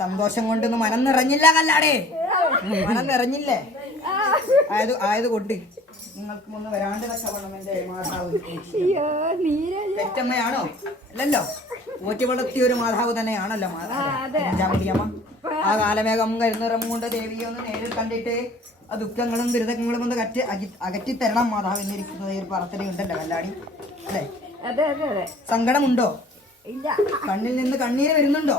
സന്തോഷം കൊണ്ടൊന്ന് മനം നിറഞ്ഞില്ല കല്ലാടേ, മനം നിറഞ്ഞില്ലേ? ആയത് കൊണ്ട് നിങ്ങൾക്ക് ഒന്ന് വരാണ്ട് തക്കവണ്ണം എന്റെ മാതാവ്. പെറ്റമ്മയാണോ? അല്ലല്ലോ, പോറ്റി വളർത്തിയ ഒരു മാതാവ് തന്നെയാണല്ലോ മാതാവ്. ആ കാലമേഘം കരുനിറം കൊണ്ട് ദേവിയെ ഒന്ന് നേരിൽ കണ്ടിട്ട് ആ ദുഃഖങ്ങളും ദുരിതങ്ങളും ഒന്ന് അകറ്റി തരണം മാതാവ് എന്നിരിക്കുന്നത് ഒരു പ്രാർത്ഥനയുണ്ടല്ലോ കല്ലാടി, അല്ലേ? സങ്കടമുണ്ടോ? കണ്ണിൽ നിന്ന് കണ്ണീര് വരുന്നുണ്ടോ?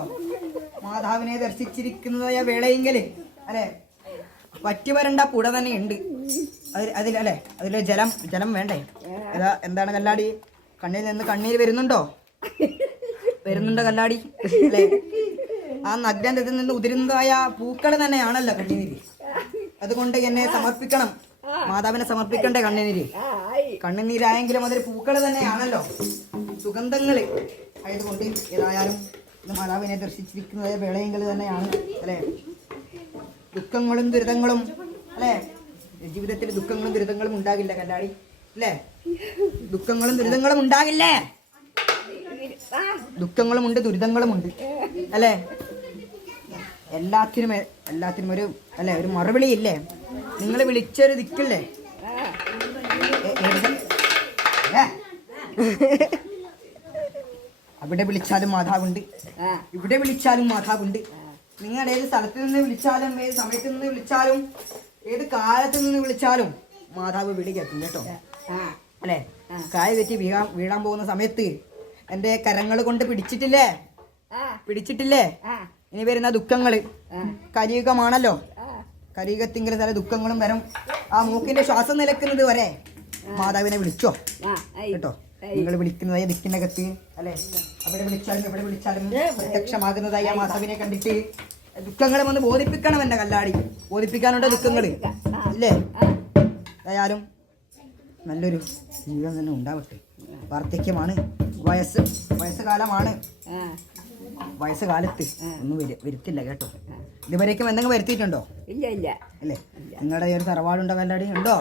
മാതാവിനെ ദർശിച്ചിരിക്കുന്നതായ വേളയെങ്കില് അല്ലെ വറ്റി വരണ്ട പുഴ തന്നെ ഉണ്ട് അതിലല്ലേ, അതില് ജലം വേണ്ടേ? എന്താണ് കല്ലാടി, കണ്ണിൽ നിന്ന് കണ്ണീര് വരുന്നുണ്ടോ? വരുന്നുണ്ടോ കല്ലാടി? അല്ലെ, ആ നഗ്നത്തിൽ നിന്ന് ഉതിരുന്നതായ പൂക്കൾ തന്നെയാണല്ലോ കണ്ണീര്. അതുകൊണ്ട് എന്നെ സമർപ്പിക്കണം, മാതാവിനെ സമർപ്പിക്കണ്ടേ കണ്ണുനീര്? കണ്ണുനീരായെങ്കിലും അതൊരു പൂക്കൾ തന്നെയാണല്ലോ, സുഗന്ധങ്ങള് ആയതുകൊണ്ട് ഏതായാലും മാതാവിനെ ദർശിച്ചിരിക്കുന്നത് വേളയെങ്കിൽ തന്നെയാണ് അല്ലെ. ദുഃഖങ്ങളും ദുരിതങ്ങളും അല്ലെ, ജീവിതത്തിൽ ദുഃഖങ്ങളും ദുരിതങ്ങളും ഉണ്ടാകില്ല കല്ലാടി, അല്ലേ? ദുഃഖങ്ങളും ദുരിതങ്ങളും ഉണ്ടാകില്ലേ? ദുഃഖങ്ങളും ഉണ്ട്, ദുരിതങ്ങളും ഉണ്ട്, അല്ലേ? എല്ലാത്തിനും ഒരു അല്ലെ, ഒരു മറുപടി ഇല്ലേ? നിങ്ങൾ വിളിച്ചൊരു ദിക്കില്ലേ? അവിടെ വിളിച്ചാലും മാതാവുണ്ട്, ഇവിടെ വിളിച്ചാലും മാതാവുണ്ട്. നിങ്ങൾ ഏത് സ്ഥലത്ത് നിന്ന് വിളിച്ചാലും, ഏത് സമയത്ത് നിന്ന് വിളിച്ചാലും, ഏത് കാലത്ത് നിന്ന് വിളിച്ചാലും മാതാവ് വിളി കേൾക്കും കേട്ടോ, അല്ലെ? കായ തെറ്റി വീഴാൻ പോകുന്ന സമയത്ത് എന്റെ കരങ്ങൾ കൊണ്ട് പിടിച്ചിട്ടില്ലേ? ഇനി വരുന്ന ദുഃഖങ്ങള് കലിയുഗമാണല്ലോ, കലിയുഗത്തിങ്കിലെ ചില ദുഃഖങ്ങളും വരും. ആ മൂക്കിന്റെ ശ്വാസം നിലക്കുന്നത് വരെ മാതാവിനെ വിളിച്ചോ കേട്ടോ. നിങ്ങൾ വിളിക്കുന്നതായ ദിക്കിനകത്ത് അല്ലെ, അവിടെ വിളിച്ചാലും എവിടെ വിളിച്ചാലും പ്രത്യക്ഷമാകുന്നതായി ആ മാതാവിനെ കണ്ടിട്ട് ദുഃഖങ്ങളെ ഒന്ന് ബോധിപ്പിക്കണം. എന്റെ കല്ലാടി, ബോധിപ്പിക്കാനുണ്ടോ ദുഃഖങ്ങള് ഇല്ലേ? ആയാലും നല്ലൊരു ജീവിതം തന്നെ ഉണ്ടാവട്ടെ. വാർദ്ധക്യമാണ്, വയസ്സുകാലമാണ്. വയസ്സുകാലത്ത് ഒന്നും വരുത്തില്ല കേട്ടോ. ഇതുവരേക്കും എന്തെങ്കിലും വരുത്തിയിട്ടുണ്ടോ? ഇല്ല അല്ലേ? നിങ്ങളുടെ ഒരു തറവാടുണ്ടോ കല്ലാടി? ഉണ്ടോ?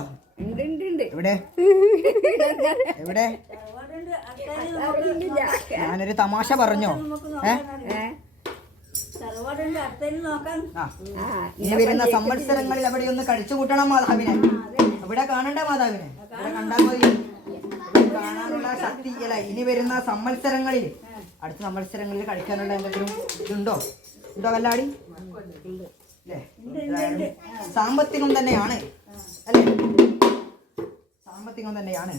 എവിടെ? ഞാനൊരു തമാശ പറഞ്ഞോ? ഇനി വരുന്ന സംവത്സരങ്ങളിൽ അവിടെ ഒന്ന് കഴിച്ചു കൂട്ടണം മാതാവിനെ. ഇവിടെ കാണണ്ട മാതാവിനെ, ഇവിടെ കണ്ടാൽ മതി. കാണാനുള്ള ശക്തി അല്ല. ഇനി വരുന്ന സംവത്സരങ്ങളിൽ, അടുത്ത സംവത്സരങ്ങളിൽ കഴിക്കാനുള്ള എന്തെങ്കിലും ഇതുണ്ടോ കല്ലാടി? സാമ്പത്തികം തന്നെയാണ് അല്ലേ? സാമ്പത്തികം തന്നെയാണ്,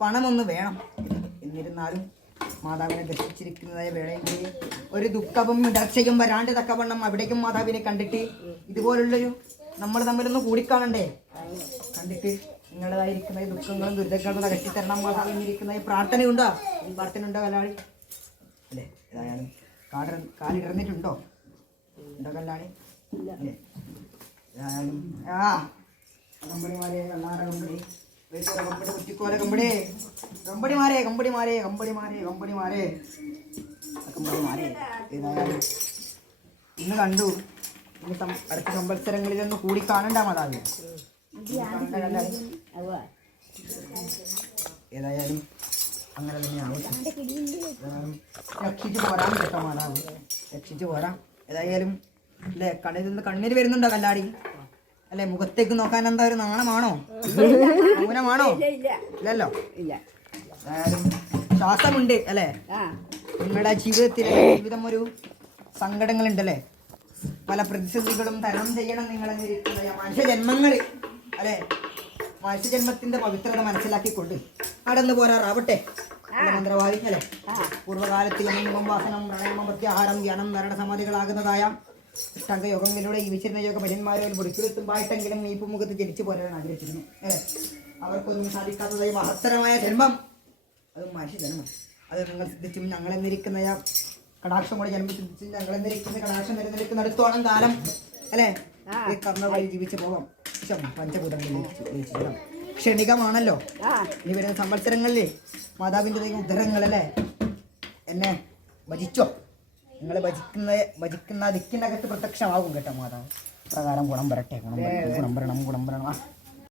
പണമൊന്ന് വേണം. എന്നിരുന്നാലും മാതാവിനെ ദർശിച്ചിരിക്കുന്നതായ വേളയിൽ ഒരു ദുഃഖവും ഇടർച്ചയും വരാണ്ട് തക്കവണ്ണം അവിടേക്കും മാതാവിനെ കണ്ടിട്ട് ഇതുപോലുള്ളൊരു നമ്മൾ തമ്മിലൊന്ന് കൂടിക്കാണണ്ടേ? കണ്ടിട്ട് നിങ്ങളുടേതായിരിക്കുന്ന ദുഃഖങ്ങളും ദുരിതങ്ങളും അകറ്റിത്തരണം മാതാവിനിരിക്കുന്ന പ്രാർത്ഥനയുണ്ടോ കല്ലാടി? അല്ലേ? ഏതായാലും കാലിടർന്നിട്ടുണ്ടോ? ഉണ്ടോ കല്ലാടി? അല്ലേ? ഏതായാലും കമ്പടിമാരെ കള്ളാറ കമ്പടി കുറ്റിക്കോല കമ്പടിമാരെ ഏതായാലും ഇന്ന് കണ്ടു. ഇനി അടുത്ത സംവത്സരങ്ങളിലൊന്ന് കൂടി കാണണ്ട മാതാവ്. ഏതായാലും അങ്ങനെ തന്നെയാണ്. രക്ഷിച്ചു പോരാൻ കേട്ടോ മാതാവ്, രക്ഷിച്ചു പോരാം. ഏതായാലും അല്ലേ, കണ്ണിൽ നിന്ന് കണ്ണീര് വരുന്നുണ്ടോ കല്ലാടി? അല്ലെ, മുഖത്തേക്ക് നോക്കാൻ എന്താ ഒരു നാണമാണോ, മൗനമാണോ? ഇല്ലല്ലോ. ഏതായാലും ശ്വാസമുണ്ട് അല്ലേ? നിങ്ങളുടെ ജീവിതം ഒരു സങ്കടങ്ങളുണ്ടല്ലേ, പല പ്രതിസന്ധികളും തരണം ചെയ്യണം നിങ്ങൾ മനുഷ്യജന്മങ്ങൾ അല്ലെ. മനുഷ്യജന്മത്തിന്റെ പവിത്രത മനസ്സിലാക്കിക്കൊണ്ട് നടന്നു പോരാറാവട്ടെ മന്ത്രവാദി അല്ലെ. പൂർവ്വകാലത്തിൽ വാസനം പ്രണയമം പ്രത്യാഹാരം ധ്യാനം മരണസമാധികളാകുന്നതായ ഇഷ്ടാംഗയോഗങ്ങളിലൂടെ ജീവിച്ചിരുന്ന യോഗ പര്യന്മാരെ പൊടിക്കുരുത്തുമ്പായിട്ടെങ്കിലും ഈ മുഖത്ത് ജനിച്ചു പോരാൻ ആഗ്രഹിച്ചിരുന്നു അല്ലെ. അവർക്കൊന്നും സാധിക്കാത്തതായ മഹത്തരമായ ജന്മം, അത് മനുഷ്യജന്മം. അത് നിങ്ങൾ സിദ്ധിച്ചും ഞങ്ങളെന്നിരിക്കുന്ന കടാക്ഷമോടെ ജന്മം സിദ്ധിച്ചും ഞങ്ങളെന്നിരിക്കുന്ന കടാക്ഷം നിലനിൽക്കുന്നിടത്തോളം കാലം അല്ലെ ഈ കർമ്മ വഴി ജീവിച്ചു പോകാം. പഞ്ചഭൂതങ്ങളിൽ ക്ഷണികമാണല്ലോ. ഇനി വരുന്ന സംവത്സരങ്ങളിലെ മാതാവിൻ്റെ ഉദരങ്ങൾ അല്ലേ എന്നെ ഭജിച്ചോ. നിങ്ങൾ ഭജിക്കുന്ന ദിക്കിൻ്റെ അകത്ത് പ്രത്യക്ഷമാകും കേട്ടോ മാതാവ്. പ്രകാരം ഗുണം വരട്ടെ, ഗുണം വരണം.